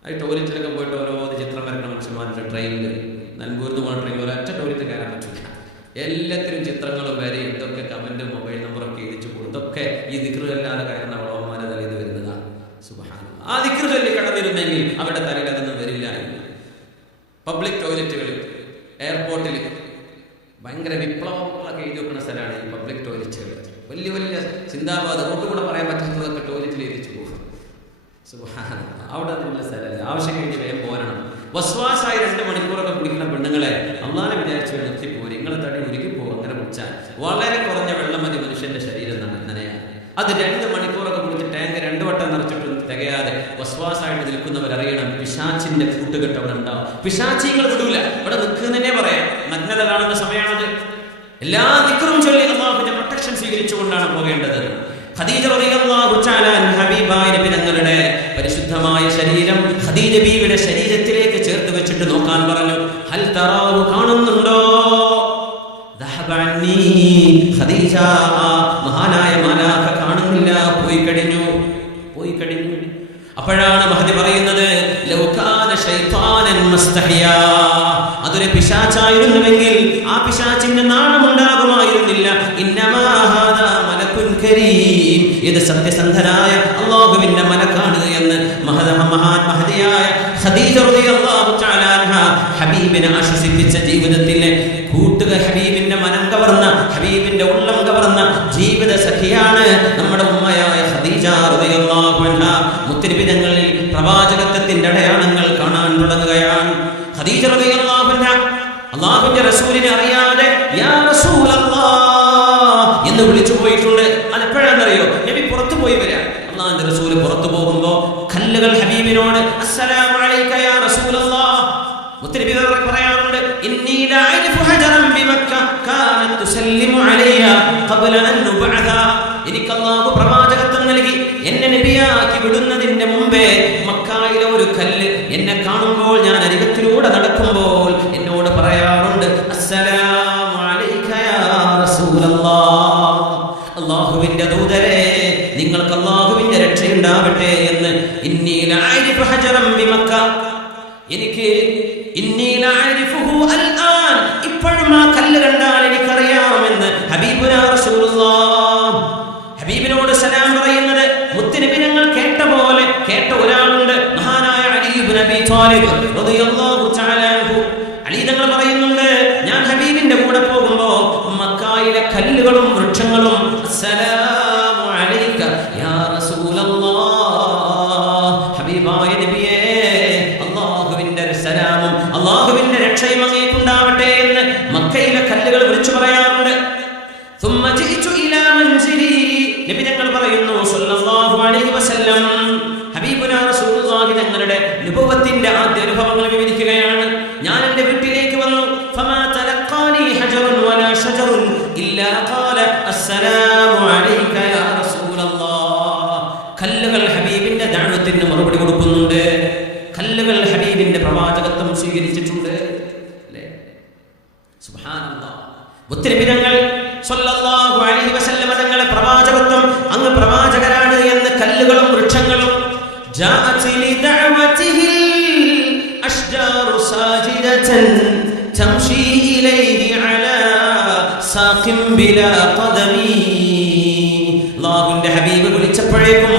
ആ ടോയ്ലറ്റിലൊക്കെ പോയിട്ട് ഓരോ ചിത്രം വരയ്ക്കുന്ന മനുഷ്യന്മാരുടെ ട്രെയിനിൽ, നിലമ്പൂരിൽ നിന്ന് പോകുന്ന ട്രെയിനിൽ ഒരൊറ്റ ടോയ്ലറ്റ് കയറാൻ പറ്റില്ല. എല്ലാത്തിനും ചിത്രങ്ങളും വരെ ഇതൊക്കെ കമന്റ് മൊബൈൽ നമ്പറൊക്കെ എഴുതിച്ചു കൊടുത്തു. ഇതൊക്കെ ഈ ദിക്റുകളില്ലാതെ കയറുന്ന വളവന്മാരെ തലയിൽ നിന്ന് വരുന്നതാണ്. സുബ്ഹാനല്ലാഹ്. ആ ദിക്റ് ചൊല്ലി കടന്നിരുന്നെങ്കിൽ അവരുടെ തലയിൽ അതൊന്നും വരില്ല. പബ്ലിക് ടോയ്ലറ്റുകളിൽ, എയർപോർട്ടിൽ ഭയങ്കര വിപ്ലവങ്ങളൊക്കെ എഴുതി വെക്കുന്ന സ്ഥലമാണ് ഈ പബ്ലിക് ടോയ്ലറ്റുകൾ. വലിയ വലിയ സിന്ദാബാദ് റോട്ട് കൂടെ പറയാൻ പറ്റുന്നതൊക്കെ ടോയ്ലറ്റിൽ എഴുതിച്ചു പോകും. സുബ്ഹാനല്ലാഹ്. അവിടെ നിന്നുള്ള സ്ഥലമല്ല. ആവശ്യം കഴിഞ്ഞ് വേഗം പോരണം. വസ്വാസായി 2 മണിക്കൂറൊക്കെ കുടിക്കുന്ന പെണ്ണുങ്ങളെ അള്ളാനെ വിചാരിച്ച് നിർത്തിപ്പോരും. നിങ്ങൾ തടി ഉരുകി പോകും. അങ്ങനെ കുടിച്ചാൽ വളരെ കുറഞ്ഞ വെള്ളം മതി മനുഷ്യന്റെ ശരീരം നനയാൻ. അത് 2 മണിക്കൂറൊക്കെ കുടിച്ച് ടാങ്ക് 2 വട്ടം നിറച്ചിട്ട് തികയാതെ വസ്വാസായിട്ട് നിൽക്കുന്നവരറിയണം, പിശാച്ചിന്റെ കൂട്ടുകെട്ട് അവിടെ ഉണ്ടാവും. പിശാചികൾ വിടൂല, അവിടെ നിൽക്കുന്നതന്നെ പറയാം. നഗ്നത കാണുന്ന സമയമാണത്. എല്ലാ ദിക്റും ചൊല്ലി അല്ലാഹുവിന്റെ പ്രൊട്ടക്ഷൻ സ്വീകരിച്ചുകൊണ്ടാണ് പോകേണ്ടത്. ഖദീജ റളിയല്ലാഹു തആല ഹബീബായ നബി തങ്ങളുടെ പരിശുദ്ധമായ ശരീരം ഖദീജ ബീവിയുടെ ശരീരത്തിലേക്ക് ചേർത്ത് വെച്ചിട്ട് നോക്കാൻ പറഞ്ഞു. ഹൽ തറാഹു, കാണുന്നുണ്ടോ? ദഹബ അന്നി ഖദീജ, മഹാനായ മലാഖ കാണുന്നില്ല, പോയി കഴിഞ്ഞു. അപ്പോഴാണ് മഹദി പറയുന്നത്, ലൗ കാന ശൈത്താനൻ മസ്തഹിയാ, അതൊരു പിശാചായിരുന്നുവെങ്കിൽ ആ പിശാചിന്റെ നാണമുണ്ടാകുമായിരുന്നില്ല. ഇന്നമാ ഹാദാ മലക്കുൻ കരീം, ഇത് സത്യസന്ധനായ അല്ലാഹുവിന്റെ മലക്കാണ് എന്ന് മഹദിയായ ഖദീജ റളിയല്ലാഹു തആല അൻഹ ഹബീബിനെ ആശ്വസിപ്പിച്ച ജീവിതത്തിലെ ഹബീബിന്റെ മനം കവർന്ന, ഹബീബിന്റെ ഉള്ളം കവർന്ന ജീവിത സഖിയാണ് നമ്മുടെ ഉമ്മയായ ഖദീജ റളിയല്ലാഹു അൻഹ. മുത്തനബി തങ്ങളിൽ പ്രവാചകത്വത്തിന്റെ അടയാളങ്ങൾ കാണാൻ തുടങ്ങുകയാണ്. ഖദീജ റളിയല്ലാഹു അൻഹ അല്ലാഹുവിന്റെ റസൂലിനെ അറിയാതെ യാ റസൂലല്ലാഹ് എന്ന് വിളിച്ചു പോയിട്ടുണ്ട്. അതെപ്പോഴാണെന്നറിയോ? നബി പുറത്തു പോയി വരാം. അല്ലാഹുവിന്റെ റസൂൽ പുറത്തു പോകുമ്പോ കല്ലുകൾ ഹബീബിനോട് അസ്സലാമു അലൈക യാ റസൂലല്ലാഹ്. മുത്തനബി പറയാറുണ്ട്, ഇന്നി ലഅരിഫു ഹജറൻ ബിമക്ക കാനത് തുസല്ലിമു അലയ്യ ഖബ്ല അൻ നുബഅഥ. എനിക്ക് അല്ലാഹു പ്രവാചകത്വം നൽകി എന്നെ നബിയാക്കി വിടുന്നതിന്റെ മുമ്പേ മക്കയിലെ ഒരു കല്ല് എന്നെ കാണുമ്പോൾ, ഞാൻ അരികത്തിലൂടെ നടക്കുമ്പോൾ എന്നോട് പറയാറുണ്ട്, അസ്സലാമു അലൈക യാ റസൂലല്ലാഹ്, അല്ലാഹുവിന്റെ ദൂതരെ, നിങ്ങൾക്ക് അല്ലാഹുവിന്റെ രക്ഷയുണ്ടാവട്ടെ എന്ന്. ഇന്നി ലഅരിഫു ഹജറൻ ബിമക്ക, എനിക്ക് ഇന്നി ലഅരിഫുഹു അൽആൻ, ഇപ്പോഴും ആ കല്ല് കണ്ടാൽ എനിക്കറിയാമെന്ന് ഹബീബുനാ റസൂലുള്ളാഹ്. ഹബീബിനോട് സലാം പറയുന്നത് മുത്തനബി ഞങ്ങൾ കേട്ട പോലെ കേട്ട ഒരാളുണ്ട്, മഹാനായ അലി ഇബ്നു അബീ ത്വാലിബ് റളിയല്ലാഹു തആല അൻഹു. അലി തങ്ങൾ പറയുന്നുണ്ട്, ഞാൻ ഹബീബിന്റെ കൂടെ പോകുമ്പോ മക്കയിലെ കല്ലുകളും വൃക്ഷങ്ങളും അസ്സലാമു അലൈക യാ റസൂലല്ലാഹ്, ഹബീബായ നബിയേ, അല്ലാഹുവിന്റെ സലാമും അല്ലാഹുവിന്റെ രക്ഷയും അങ്ങേക്കുണ്ടാവട്ടെ എന്ന് മക്കയിലെ കല്ലുകൾ വിളിച്ചു പറയാറുണ്ട്. ثم جئت الى منزلي, നബി തങ്ങൾ പറയുന്നു സല്ലല്ലാഹു അലൈഹി വസല്ലം, ഹബീബുനാ റസൂലുള്ളാഹി തങ്ങളുടെ നുബുവത്തിന്റെ ആദ്യ അനുഭവങ്ങൾ വിവരിക്കുകയാണ്. ഞാൻ എൻ്റെ വീട്ടിലേക്ക് വന്നു. ഫമാ തലഖാനി ഹജറുൻ വലാ ഷജറുൻ ഇല്ലാ ഖാല അസ്സലാമു അലൈക യാ റസൂലല്ലാഹ്. കല്ലുകൾ ഹബീബിന്റെ ദഅവത്തിന് മറുപടി കൊടുക്കുന്നുണ്ട്. കല്ലുകൾ ഹബീബിന്റെ പ്രവാചകത്വം സ്വീകരിച്ചിട്ടുണ്ട്. അല്ലേ? സുബ്ഹാനല്ലാഹ്. മുത്തനബി തങ്ങൾ സല്ലല്ലാഹു അലൈഹി വസല്ലം തങ്ങളെ പ്രവാചകത്വം, അങ്ങ് പ്രവാചകരാണ് എന്ന് കല്ലുകളും വൃക്ഷങ്ങളും ജാഅത് ലിദഅവതിഹി അഷ്ജാറു സാജിദതൻ തംശി ഇലൈഹി അലാ സാഖിൻ ബിലാ ഖദമി. അല്ലാഹുവിന്റെ ഹബീബ് വിളിച്ചപ്പോഴേക്കും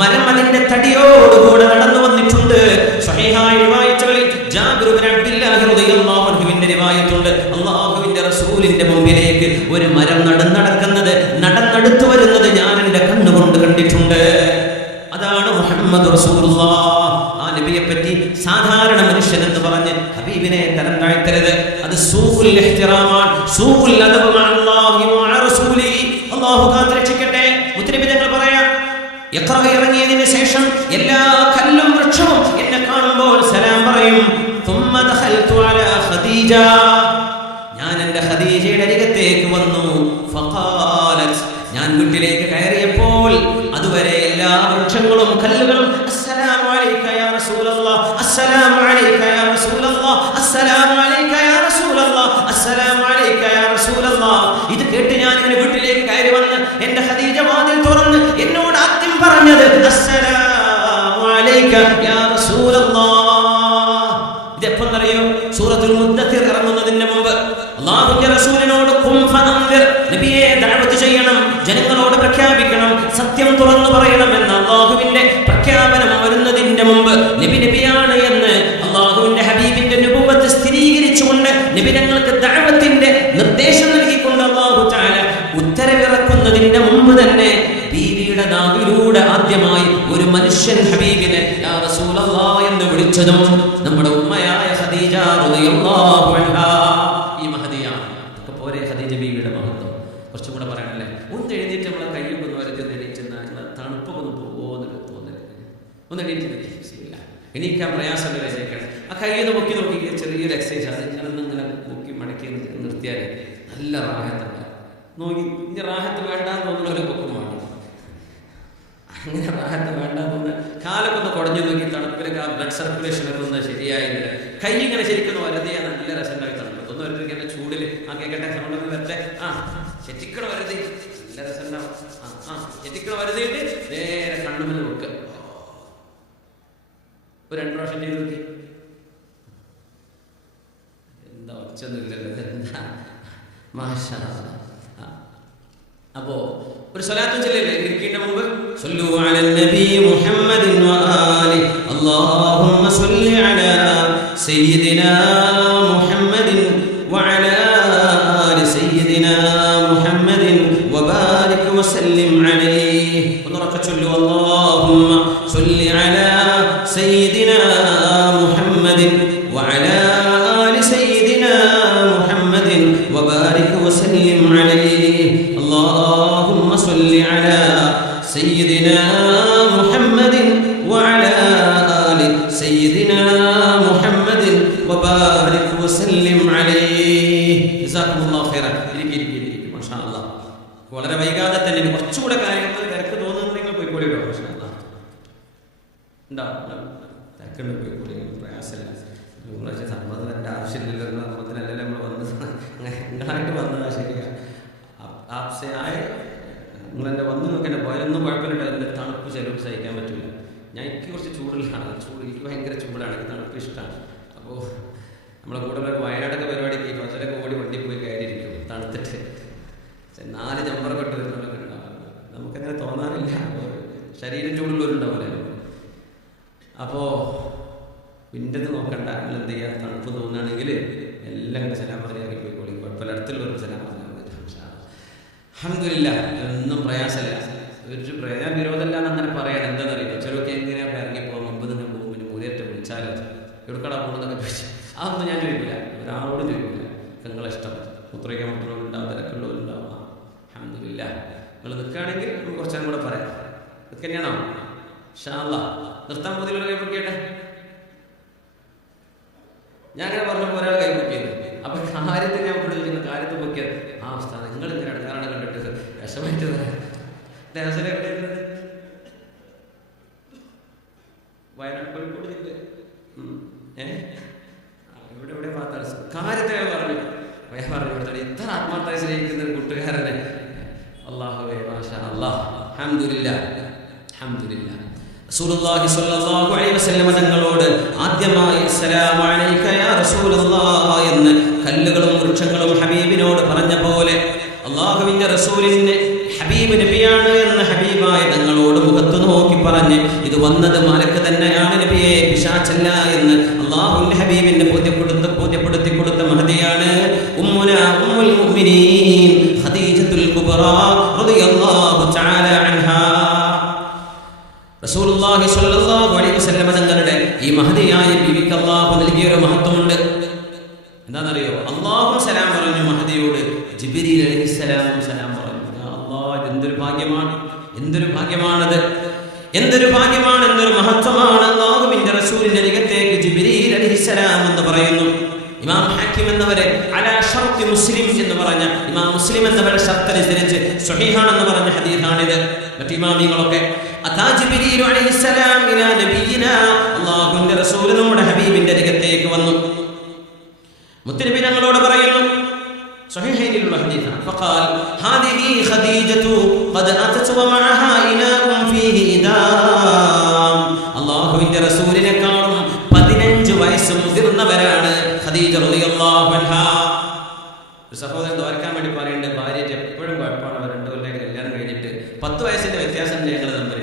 മരം അതിന്റെ തടിയോടുകൂടെ നടന്നു വന്നിട്ടുണ്ട്. സ്വഹീഹായ റിവായത്തുകളിൽ ജാബിർ ഇബ്നു അബ്ദുല്ലാഹി റളിയല്ലാഹു അൻഹുവിന്റെ റിവായത്തുണ്ട്, അല്ലാഹുവിന്റെ റസൂലിന്റെ മുമ്പിലേക്ക് ഒരു മരം നടന്നെടുത്തു വരുന്നത് ഞാൻ എൻ്റെ കണ്ണുകൊണ്ട് കണ്ടിട്ടുണ്ട്. അതാണ് മുഹമ്മദ് റസൂലുള്ളാഹ്. ആ നബിയെ പറ്റി സാധാരണ മനുഷ്യൻ എന്ന് പറഞ്ഞ് ഹബീബിനെ തരം താഴ്ത്തരുത്. അത് സൂഉൽ ഇഹ്തിറാമാണ്, സൂഉൽ അദബ് മഅല്ലാഹി വ റസൂലിഹി. അല്ലാഹു കാത്തുരക്ഷിക്കട്ടെ. മുത്തനബി തങ്ങൾ പറയാം, ഇഖ്റ ഇറങ്ങിയതിന് ശേഷം എല്ലാ കല്ലും വൃക്ഷവും എന്നെ കാണുമ്പോൾ സലാം പറയും. ثم دخلت على خديجة, ഞാൻ എൻ്റെ ഖദീജയുടെ അരികത്തേക്ക് വന്നു. ഫഖാലത്, ഞാൻ വീട്ടിലേക്ക് കയറിയപ്പോൾ അതുവരെ തങ്ങളും അസ്സലാമു അലൈക യാ റസൂലല്ലാഹ്, അസ്സലാമു അലൈക യാ റസൂലല്ലാഹ്, അസ്സലാമു അലൈക യാ റസൂലല്ലാഹ്, അസ്സലാമു അലൈക യാ റസൂലല്ലാഹ്. ഇത് കേട്ട് ഞാൻ ഇങ്ങനെ വീട്ടിലേക്ക് കയറി വന്ന് എന്റെ ഖദീജ വാതിൽ തുറന്ന് എന്നോട് ആദ്യം പറഞ്ഞത് അസ്സലാമു അലൈക യാ റസൂലല്ലാഹ്. ഇതെപ്പോഴറിയോ? സൂറത്തുൽ മുദ്ദത്തിർ ഇറങ്ങുന്നതിന് മുമ്പ് അല്ലാഹുവിന്റെ റസൂലിനോട് ഖും ഫഅൻദിർ, നബിയെ ദഅവത്ത് ചെയ്യണം, ജനങ്ങളോട് പ്രഖ്യാപിക്കണം, സത്യം തുറന്നു പറയണം എന്ന അല്ലാഹുവിന്റെ പ്രഖ്യാപനം വരുന്നതിന്റെ മുമ്പ് നബിയാണ് എന്ന് അല്ലാഹുവിന്റെ ഹബീബിന്റെ നുബുവത്ത് സ്ഥിരീകരിച്ചുകൊണ്ട് നബി ഞങ്ങൾക്ക് ദഅവത്തിന്റെ നിർദ്ദേശം നൽകിക്കൊണ്ട് അല്ലാഹു തആല ഉത്തരവിറക്കുന്നതിന്റെ മുമ്പ് തന്നെ ബീവിയുടെ നാവിലൂടെ ആദ്യമായി ഒരു മനുഷ്യൻ ഹബീബിനെ യാ റസൂലല്ലാഹ് എന്ന് വിളിച്ചതും നമ്മുടെ ഉമ്മയായ ഖദീജ റളിയല്ലാഹു അൻഹാ. ഈ മഹദിയാണ്. ഒക്കെ പോരെ ഖദീജ ബീവിയുടെ മഹത്വം. കുറച്ചും കൂടെ പറയണല്ലേ? ഒന്ന് എഴുതിയിട്ട് നമ്മളെ കയ്യൊക്കെ ഒന്ന് വരച്ച് എണീച്ചെന്നാൽ തണുപ്പൊക്കെ ഒന്ന് പോകുമെന്നൊരു തോന്നൽ. ഒന്ന് എണീറ്റ് എണീക്കാൻ പ്രയാസമല്ല ശേഖരം. ആ കയ്യൊന്ന് പൊക്കി നോക്കി ചെറിയൊരു എക്സസൈസ് അത് ഇങ്ങനെ പൊക്കി മടക്കി നിർത്തിയാൽ നല്ല റാഹത്താണ്. നോക്കി ഇനി റാഹത്ത് വേണ്ടാന്ന് തോന്നുന്ന ഒരു പൊക്കമാണ്. അങ്ങനെ റാഹത്ത് വേണ്ടാന്ന് തോന്നുന്ന കാലൊക്കെ ഒന്ന് കുടഞ്ഞു നോക്കി തണുപ്പിലൊക്കെ ആ ബ്ലഡ് സർക്കുലേഷൻ ഒക്കെ ഒന്ന് ശരിയായില്ല. കൈ ഇങ്ങനെ ശരിക്കും വരുതിയാ നല്ല രസം ഉണ്ടാക്കി തണുപ്പ്. ഒന്ന് വരുത്തിരിക്കുന്ന ചൂടിൽ ആ കേൾക്കട്ടെ സൗണ്ടൊക്കെ വരട്ടെ. ആ ചെറ്റിക്കണ വരുതി നല്ല രസം ഉണ്ടാവും. ചെറ്റിക്കണ വരുതിയിട്ട് നേരെ കണ്ണുമെന്ന് വെക്കുക. ഒരു 2 പ്രാവശ്യം ചെയ്ത് നോക്കി. എന്താ ഒച്ചൊന്നുമില്ലല്ലോ. എന്താ മാഷാ. അപ്പോ ഒരു സ്വലാത്തും ചൊല്ലില്ലേ ഇരിക്കേണ്ട മുമ്പ്? സ്വല്ലു അലൻ നബി മുഹമ്മദിൻ വആലി അല്ലാഹുമ്മ സ്വല്ലി അലാ സയ്യിദിനാ മുഹമ്മദിൻ വഅലാ ആലി സയ്യിദിനാ മുഹമ്മദിൻ വബാരിക് വസല്ലിം അലൈഹി. ഒന്നുറക്കെ ചൊല്ലു അല്ലാഹുമ്മ സ്വല്ലി അലാ സയ്യിദിനാ മുഹമ്മദിൻ വഅലാ ആലി സയ്യിദിനാ മുഹമ്മദിൻ വബാരിക് വസല്ലിം അലൈഹി. اللهم صل على سيدنا محمد وعلى آل سيدنا محمد وبارك وسلم عليه. جزاكم الله خيرا. ما شاء الله. വളരെ വൈകാതെ തന്നെ കുറച്ചുകൂടെ കാര്യങ്ങൾ തിരക്ക് തോന്നുന്നത് നിങ്ങൾ പോയിക്കോളി. മാഷാ അല്ലാഹ് ഉണ്ടാവും. തിരക്കുണ്ട് പോയിക്കോളി. പ്രയാസമില്ല. സമ്മതത്തിൻ്റെ ആവശ്യമില്ലല്ലോ. സമ്മതത്തിനല്ലല്ലോ നമ്മൾ വന്നത്. നിങ്ങളായിട്ട് വന്നതാ ശരിയാണ്. ആപ്സയായ നിങ്ങളെൻ്റെ വന്ന് നോക്കേണ്ട പോയാലൊന്നും കുഴപ്പമില്ല. എൻ്റെ തണുപ്പ് ചിലവ് സഹിക്കാൻ പറ്റില്ല. ഞാൻ എനിക്ക് കുറച്ച് ചൂടിലാണ്. എനിക്ക് ഭയങ്കര ചൂടാണ്. എനിക്ക് തണുപ്പ് ഇഷ്ടമാണ്. അപ്പോൾ നമ്മളെ കൂടെ ഒരു വയനാടൊക്കെ പരിപാടിക്ക് പച്ചലൊക്കെ ഓടി വണ്ടി പോയി കയറിയിരിക്കും തണുത്തിട്ട്. 4 ജമ്പറൊക്കെ ഇട്ട് വരുന്നവരൊക്കെ ഉണ്ടാവും. നമുക്കങ്ങനെ തോന്നാറില്ല. ശരീരം ചൂടുള്ളവരുണ്ടാവില്ല. അപ്പോൾ വിൻ്റെത് നോക്കണ്ട. നിങ്ങൾ എന്ത് ചെയ്യുക? തണുപ്പ് തോന്നുകയാണെങ്കിൽ എല്ലാം കൂടെ സലാം പറഞ്ഞാൽ പോയിക്കോളി. കുഴപ്പമില്ല. അടുത്തുള്ളവർക്ക് സലാം പറഞ്ഞാൽ അൽഹംദുലില്ലാഹ്. ഒന്നും പ്രയാസമില്ല. ഞാൻ വിരോധമില്ല എന്നങ്ങനെ പറയണം. എന്താണെന്നറിയില്ല. ചിലർക്ക് എങ്ങനെയാണ് ഇറങ്ങിപ്പോകാൻ മുമ്പ് നിങ്ങൾ പോകും. പിന്നെ മൂലേറ്റ വിളിച്ചാലോ എവിടെക്കടാ പോകുന്നതൊക്കെ ചോദിച്ചാൽ അതൊന്നും ഞാൻ ചോദിക്കില്ല. ഒരാളോട് ചോദിക്കില്ല. നിങ്ങളെ ഇഷ്ടം മൂത്രയ്ക്കാൻ മുട്ടുള്ളവരുണ്ടാവും, തിരക്കുള്ളവരുണ്ടാവും. അൽഹംദുലില്ലാഹ്. നിങ്ങൾ നിൽക്കുകയാണെങ്കിൽ നമുക്ക് കുറച്ചും കൂടെ പറയാം. നിൽക്കന്നെയാണോ? ഇൻഷാ അല്ലാഹ്. നിർത്താൻ മതിയുള്ള കൈ പൊക്കിയട്ടെ. ഞാൻ അങ്ങനെ പറഞ്ഞപ്പോൾ ഒരാൾ കൈ പൊക്കിയത്. അപ്പൊ കാര്യത്തിൽ ഞാൻ ചോദിക്കുന്ന കാര്യത്തിൽ പൊക്കിയത് ആ അവസ്ഥ നിങ്ങൾ ഇങ്ങനെ ഇടങ്ങാറാണ് കണ്ടിട്ട് വിഷമായിട്ട് വയനാട് കോഴിക്കോട് ജില്ല ഇവിടെ ഇവിടെ മാത്രം കാര്യത്തെ പറഞ്ഞു. ഞാൻ പറഞ്ഞു ഇത്ര ആത്മാർത്ഥമായി സ്നേഹിക്കുന്ന ഒരു കൂട്ടുകാരനെ അല്ലാഹുവേ മാഷാ അല്ലാഹ്. അൽഹംദുലില്ലാഹ്. അൽഹംദുലില്ലാഹ്. റസൂലുള്ളാഹി സ്വല്ലല്ലാഹു അലൈഹി വസല്ലം തങ്ങളോട് ആദ്യമായി അസ്സലാമു അലൈക യാ റസൂലല്ലാഹ് എന്ന് കല്ലുകളും വൃക്ഷങ്ങളും ഹബീബിനോട് പറഞ്ഞ പോലെ അല്ലാഹുവിന്റെ റസൂലിനെ ഹബീബ് നബിയാണ് എന്ന് ഹബീബായ തങ്ങളോട് മുഖത്ത് നോക്കി പറഞ്ഞ് ഇത് വന്നത് മലക്ക് തന്നെയാണ് നബിയെ, പിശാചല്ല എന്ന് അല്ലാഹുവിന്റെ ഹബീബിനെ ബോധ്യപ്പെടുത്തി കൊടുത്ത മഹദിയാണ് ഉമ്മുനാ ഉമ്മുൽ മുഅ്മിനീൻ ഖദീജത്തുൽ കുബ്റാ റളിയല്ലാഹു തആല അൻഹാ. റസൂലുള്ളാഹി സ്വല്ലല്ലാഹു അലൈഹി വസല്ലം തങ്ങളുടെ ഈ മഹദിയായ ബീവിക്ക് അല്ലാഹു നൽകിയ ഒരു മഹത്വമുണ്ട്. എന്താണെന്നറിയോ? അല്ലാഹു സലാം പറഞ്ഞു മഹദിയോട്, ജിബ്രീൽ അലൈഹിസ്സലാമും സലാം പറഞ്ഞു. യാ അല്ലാഹ്, എന്തൊരു ഭാഗ്യമാണ്, എന്തൊരു ഭാഗ്യമാണത്, എന്തൊരു ഭാഗ്യമാണ്, എന്തൊരു മഹത്വമാണ്. അല്ലാഹുവിന്റെ റസൂലിന്റെ അരികത്തേക്ക് ജിബ്രീൽ അലൈഹിസ്സലാം എന്ന് പറയുന്നു. ഇമാം ഹാക്കിം എന്നവരെ അലാ ശർത്തി മുസ്ലിം എന്ന് പറഞ്ഞ ഇമാം മുസ്ലിം എന്നവരുടെ ശർത്തനുസരിച്ച് സ്വഹീഹാണെന്ന് പറഞ്ഞ ഹദീസാണിത്. മറ്റു ഇമാമികളൊക്കെ അതാ ജിബ്രീൽ അലൈഹിസ്സലാം ഇലാ നബിയിനാ, അല്ലാഹുവിന്റെ റസൂൽ നമ്മുടെ ഹബീബിന്റെ അരികത്തേക്ക് വന്നു. മുത്തനബി ഞങ്ങളോട് പറയുന്നു, സ്വഹീഹൈനിലുള്ള ഹദീസാണ്, ഫഖാൽ ഹാദിഹി ഖദീജതു ഖദ് അതത് വമഅഹാ ഇനാഉം ഫീഹി ഇദാം. അല്ലാഹുവിന്റെ റസൂലിനെക്കാളും 15 വയസ്സ് മുതിർന്നവരാണ് ഖദീജ റളിയല്ലാഹു അൻഹാ. ഒരു സഹോദരൻ ദ്വാരക്കാൻ വേണ്ടി പറയുന്നുണ്ട്, ഭാര്യയ്ക്ക് എപ്പോഴും കുഴപ്പമാണ്, അവർ 2 കൊല്ലം കല്യാണം കഴിഞ്ഞിട്ട് 10 വയസ്സിന്റെ വ്യത്യാസം ഞങ്ങൾ തമ്മിൽ.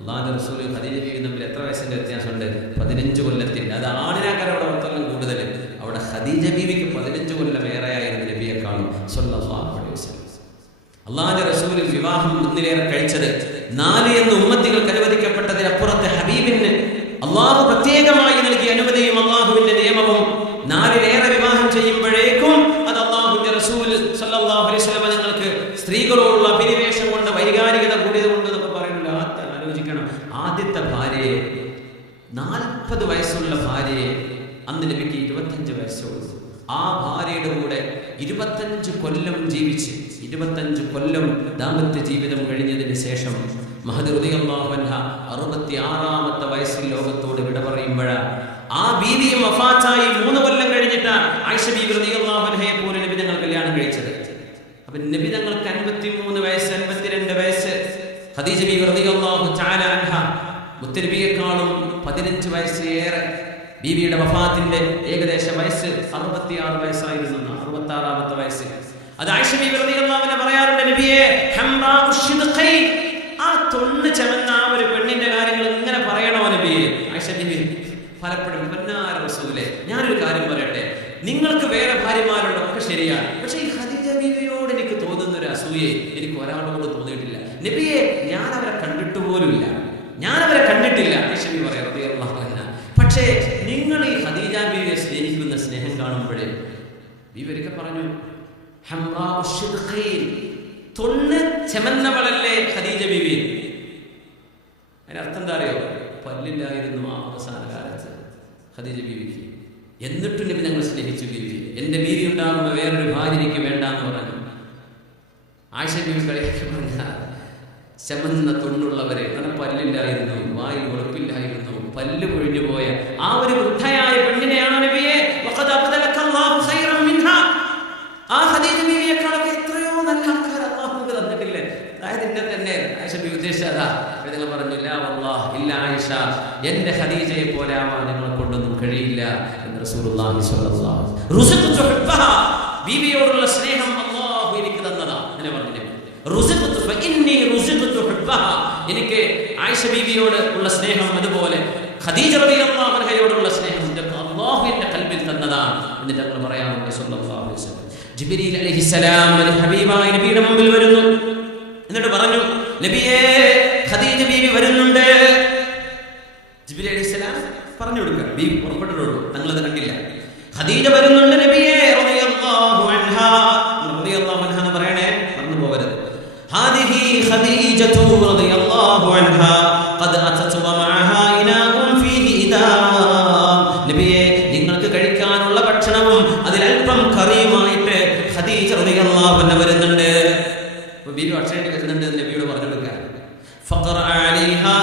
അള്ളാഹുവിന്റെ റസൂൽ ഖദീജ ബീവി തമ്മിൽ എത്ര വയസ്സിന്റെ വ്യത്യാസമുണ്ട്? 15 കൊല്ലത്തിന്റെ. അത് ആണിനാക്കാർ അവിടെ മൊത്തം കൂടുതൽ. അവിടെ ഖദീജ ബീവിക്ക് 15 കൊല്ലം ഏറെയായിരുന്നു നബിയെക്കാളും സ്വല്ലല്ലാഹു അലൈഹി വസല്ലം. അള്ളാഹുവിന്റെ റസൂൽ വിവാഹം ഒന്നിലേറെ കഴിച്ചത് 4 എന്ന് ഉമ്മത്തികൾക്ക് അനുവദിക്കപ്പെട്ടതിനപ്പുറത്തെ ഹബീബിന് അള്ളാഹു പ്രത്യേകമായി നൽകിയ അനുമതിയും അള്ളാഹുവിന്റെ നിയമവും 4-ലേറെ വിവാഹം ചെയ്യുമ്പോഴേക്കും അത് അള്ളാഹുവിന്റെ റസൂൽ സ്വല്ലല്ലാഹു അലൈഹി വസല്ലം ഞങ്ങൾക്ക് സ്ത്രീകളോടുള്ള അഭിനിവേശം കൊണ്ട് വൈകാരികത കൂടിയത് കൊണ്ട് എന്നൊക്കെ പറയുന്നില്ല. ആലോചിക്കണം, ആദ്യത്തെ ഭാര്യയെ 40 വയസ്സുള്ള ഭാര്യയെ അന്ന് നബിക്ക് 25 വയസ്സുള്ളൂ. ആ ഭാര്യയുടെ കൂടെ 25 കൊല്ലം ജീവിച്ച് 25 കൊല്ലം ദാമ്പത്യ ജീവിതം കഴിഞ്ഞതിന് ശേഷം മഹദി റളിയല്ലാഹു അൻഹ 66-ാമത്തെ വയസ്സിൽ ലോകത്തോട് വിട പറയുമ്പോഴാണ് ആ ബീവിയും വഫാത്തായി 3 കൊല്ലം കഴിഞ്ഞിട്ടാണ് ആയിഷ ബീവി റളിയല്ലാഹു അൻഹയെ പോലെ നബി തങ്ങൾ കല്യാണം കഴിച്ചത്. അപ്പൊ നബി തങ്ങൾക്ക് 53 വയസ്സ് 52 വയസ്സ്, ഖദീജ ബീവി റളിയല്ലാഹു തആല അൻഹ മുത്തനബിയെക്കാളും 15 വയസ്സ് ഏറെ. ബീവിയുടെ വഫാത്തിന്റെ ഏകദേശ വയസ്സ് 66 വയസ്സായിരുന്നു, 66-ാമത്തെ വയസ്സ്. അത് ആയിഷ ബീവി റളിയല്ലാഹു അൻഹ പറയാറുണ്ട്, നബിയെ ഹംറാഉ ശിദ്ഖൈൻ, ആ തൊണ്ണ് ചമന്ന ആ ഒരു പെണ്ണിന്റെ കാര്യങ്ങൾ ഇങ്ങനെ പറയണോ നബിയെ? ആയിഷ ബീവി പലപ്പോഴും പൊന്നാര റസൂലേ, ഞാനൊരു കാര്യം പറയട്ടെ, നിങ്ങൾക്ക് വേറെ ഭാര്യമാരുണ്ട്, ഒക്കെ ശരിയാണ്, പക്ഷെ ഈ ഖദീജ ബീവിയോട് എനിക്ക് തോന്നുന്ന ഒരു അസൂയെ എനിക്ക് ഒരാളോട് തോന്നിയിട്ടില്ല നബിയെ. ഞാൻ അവരെ കണ്ടിട്ട് പോലുമില്ല, ഞാൻ അവരെ കണ്ടിട്ടില്ല. ആയിഷ ബീവി പറയാം റളിയല്ലാഹു അൻഹ. പക്ഷേ നിങ്ങൾ ഈ ഖദീജ ബീവിയെ സ്നേഹിക്കുന്ന സ്നേഹം കാണുമ്പോഴേ ബീവി ഒരിക്കൽ പറഞ്ഞു, ഹംറാഉ ശിദ്ഖൈൻ, തൊണ്ണ് ചെമന്നവളല്ലേ ഖദീജ ബീവി. അതിനർത്ഥം എന്താ അറിയോ? പല്ലില്ലായിരുന്നു ആ അവസാന കാലത്ത് ഖദീജ ബീവിക്ക്. എന്നിട്ടും നബി ഞങ്ങൾ സ്നേഹിച്ചു ബീവി. എന്റെ ബീവി ഉണ്ടാകുമ്പോൾ വേറൊരു ഭാര്യ എനിക്ക് വേണ്ടാന്ന് പറഞ്ഞു. ആയിഷ ബീവി കളിയാക്കി പറഞ്ഞ ചെമന്ന തൊണ്ണുള്ളവരെ, അങ്ങനെ പല്ലില്ലായിരുന്നു, വായിൽ വെളുപ്പില്ലായിരുന്നു, പല്ല് പൊഴിഞ്ഞു പോയ ആ ഒരു വൃദ്ധയായ പെണ്ണിനെയാണ് നബിയെ ആ ഖദീജ ബീവിയെക്കാളൊക്കെ എത്രയോ നല്ല ആൾക്കാർ അല്ലാഹു തന്നിട്ടില്ലേ. അതായത് എന്നെ തന്നെ ആയിഷ ബീവി ഉദ്ദേശിച്ചതാ. നിങ്ങൾ പറഞ്ഞു, ലാ വല്ലാഹ് ഇല്ല ആയിഷ, എന്റെ ഖദീജയെ പോലെ ആവാൻ നിങ്ങളെ കൊണ്ടൊന്നും കഴിയില്ല എന്ന് റസൂലുള്ളാഹി സ്വല്ലല്ലാഹു അലൈഹി വസല്ലം. റുസിഖ്തു ഹുബ്ബഹാ, ബീവിയോടുള്ള സ്നേഹം അല്ലാഹു എനിക്ക് തന്നതാ എന്ന് പറഞ്ഞു നബി. റുസിഖ്തു ഫഇന്നി റുസിഖ്തു ഹുബ്ബഹാ, എനിക്ക് ആയിഷ ബീവിയോട് ഉള്ള സ്നേഹം അതുപോലെ ഖദീജ റളിയല്ലാഹു അൻഹയോടുള്ള സ്നേഹം അല്ലാഹു എന്റെ ഖൽബിൽ തന്നതാണ് എന്ന് ഞങ്ങൾ പറയാറുണ്ട് സ്വല്ലല്ലാഹു അലൈഹി വസല്ലം. ജിബ്രീൽ അലൈഹിസ്സലാം ഹബീബായ നബിയുടെ മുമ്പിൽ വരുന്നു. എന്നിട്ട് പറഞ്ഞു, നബിയേ ഖദീജ ബീവി വരുന്നുണ്ട്. ജിബ്രീൽ അലൈഹിസ്സലാം പറഞ്ഞു കൊടുക്കുക, ബീവി പുറപ്പെട്ടിട്ടുള്ളൂ, തങ്ങളത് കണ്ടില്ല. ഖദീജ വരുന്നുണ്ട് നബിയേ റളിയല്ലാഹു അൻഹാ. റളിയല്ലാഹു അൻഹ എന്ന് പറയണേ, മറന്നു പോകരുത്. ഹാദിഹി ഖദീജതു റളിയല്ലാഹു അൻഹാ ഖദ് അതത് വമഅഹാ ഇനാഉം ഫീഹി ഇദാം. നബിയേ നിങ്ങൾക്ക് കഴിക്കാനുള്ള ഭക്ഷണവും അതിലൽപ്പം കറിയുമായിട്ട് ഖദീജ റളിയല്ലാഹു അൻഹ വരുന്നുണ്ട്. അപ്പോൾ ബീവി ഭക്ഷണം വരുന്നുണ്ട് എന്ന് നബിയോട് പറഞ്ഞു കൊടുക്കുക. ഫഖറ അലൈഹാ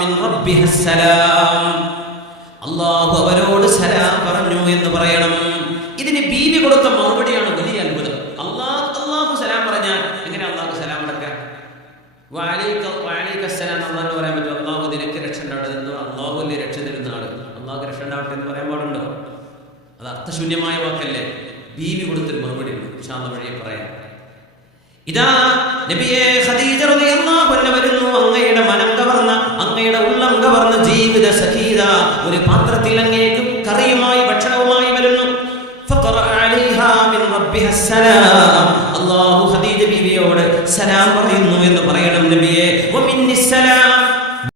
മിൻ റബ്ബിഹ സലാം, അല്ലാഹു അവരോട് സലാം പറഞ്ഞു എന്ന് പറയണം. ഇതിന് ബീവി കൊടുത്ത മറുപടിയാണ് വലിയ അത്ഭുതം. അല്ലാഹു സലാം പറഞ്ഞാൽ എങ്ങനെ അല്ലാഹു സലാം അടക്കുക? വഅലൈക സലാം അല്ലാഹു പറയാൻ പറ്റും? അല്ലാഹു നിനക്ക് രക്ഷ ഉണ്ടാവട്ടെ, അല്ലാഹു അല്ലേ രക്ഷ തരുന്ന ആള്, അല്ലാഹു രക്ഷ ഉണ്ടാവട്ടെ എന്ന് പറയാൻ പാടുണ്ടോ? അത് അർത്ഥശൂന്യമായ വാക്കല്ലേ? ബീവി കൊടുത്തൊരു മറുപടി ഉണ്ട്, ഇൻഷാ അല്ലാഹ് വഴിയെ പറയാം. ഇതാ നബിയെ ഖദീജ റളിയല്ലാഹു അൻഹ വരുന്നു. അങ്ങയുടെ മനം കവർന്ന, അങ്ങയുടെ ഉള്ളം കവർന്ന ജീവിത സഖീത ഒരു പാത്രത്തിൽ അങ്ങേക്ക് കറിയുമായി ഭക്ഷണവുമായി വരുന്നു. ഫഖറ അലൈഹാ മിൻ റബ്ബിഹ സലാം, അല്ലാഹു ഖദീജ ബീവിയോട് സലാം